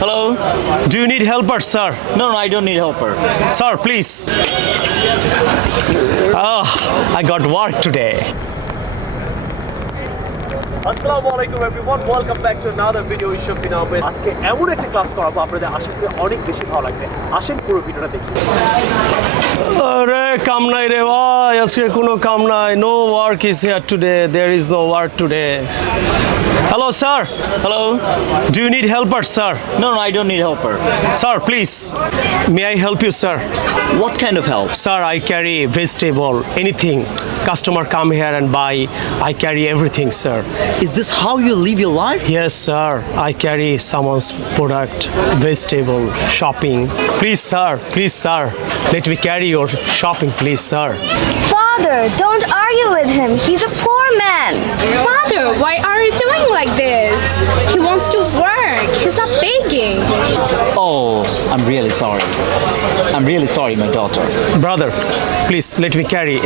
Hello. Do you need helper, sir? No, I don't need helper. Sir, please. Oh, I got work today. আসসালামু আলাইকুম everyone welcome back to another video ইস্যু ফিনাবে আজকে এমন একটা class করাবো আপনাদের আশা করি অনেক বেশি ভালো লাগবে আসেন পুরো ভিডিওটা দেখি আরে কাম নাই রে ভাই আজকে কোনো কাম নাই no work is here today there is no work today Hello, sir. Hello. Do you need helper, sir? No, I don't need helper. Sir, please. May I help you, sir? What kind of help? Sir, I carry vegetable, anything. Customer come here and buy. I carry everything, sir. Is this how you live your life? Yes, sir. I carry someone's product, vegetable, shopping. Please, sir. Please, sir. Let me carry your shopping, please, sir. Father, don't argue with him. He's a poor man. Father, why are you doing like this? He wants to work. He's not begging. Oh, I'm really sorry. I'm really sorry, my daughter. Brother, please let me carry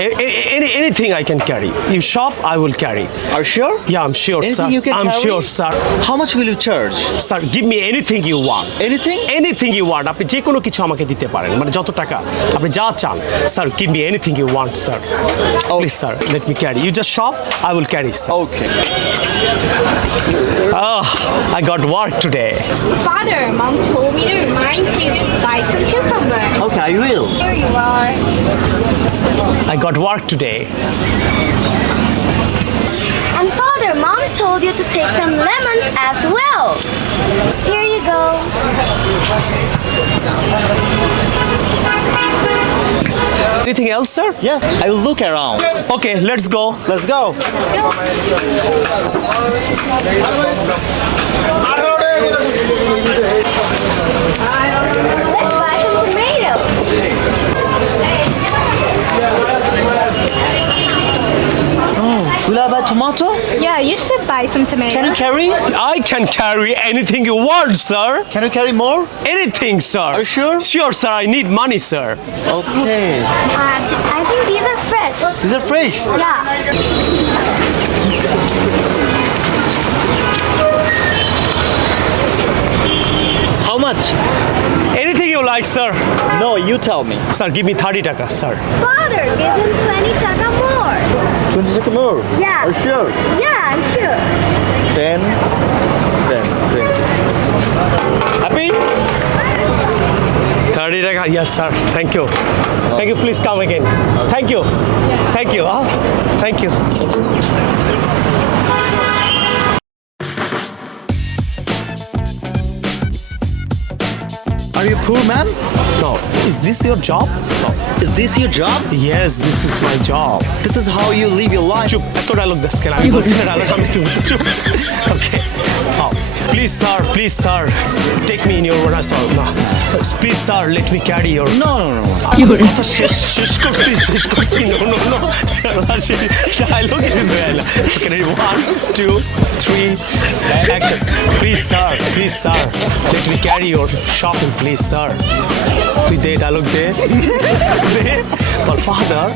anything I can carry. You shop, I will carry. Are you sure? Yeah, I'm sure, Anything sir. you can I'm carry? sure, sir. How much will you charge? Sir, give me anything you want. Anything? Anything you want. আপনি যে কোনো কিছু আমাকে দিতে পারেন মানে যত টাকা আপনি যা চান sir give me anything you want sir. Please sir, let me carry. You just shop, I will carry sir. Okay. Oh, I got work today. Father, Mom told me to remind you to buy some cucumbers. Okay, I will. Here you are. I got work today. And Father, Mom told you to take some lemons as well. Here you go. Anything else sir? Yes, I will look around. Okay, let's go. Let's go. Let's buy some tomatoes. Will I buy tomato? Yeah, you should buy some tomatoes. Can you carry? I can carry anything you want sir. Can you carry more? Anything sir. Are you sure? Sure sir, I need money sir. Okay. I think these are fresh. These are fresh. Yeah. How much? Anything you like sir. No, you tell me. Sir, give me 30 taka sir. Father, give him 20 taka more. 20 seconds more. Yeah. Are you sure? Yeah, I'm sure. 10, 20. Happy? 30 taka. Yes sir. Thank you. Thank you. Please come again. Thank you. Thank you. Thank you. Are you poor man? No. Is this your job? Is this your job? Yes, this is my job. This is how you live your life. চুপ এত dialogue দেশ কেন আমি বলছি না dialogue আমি তুমি চুপ okay please sir take me in your sorry না please sir let me carry your No, no, no. কথা শেষ করছি no dialogue is well okay ready 1 2 3 action please sir let me carry your shopping please sir তুই দে dialogue দে বল father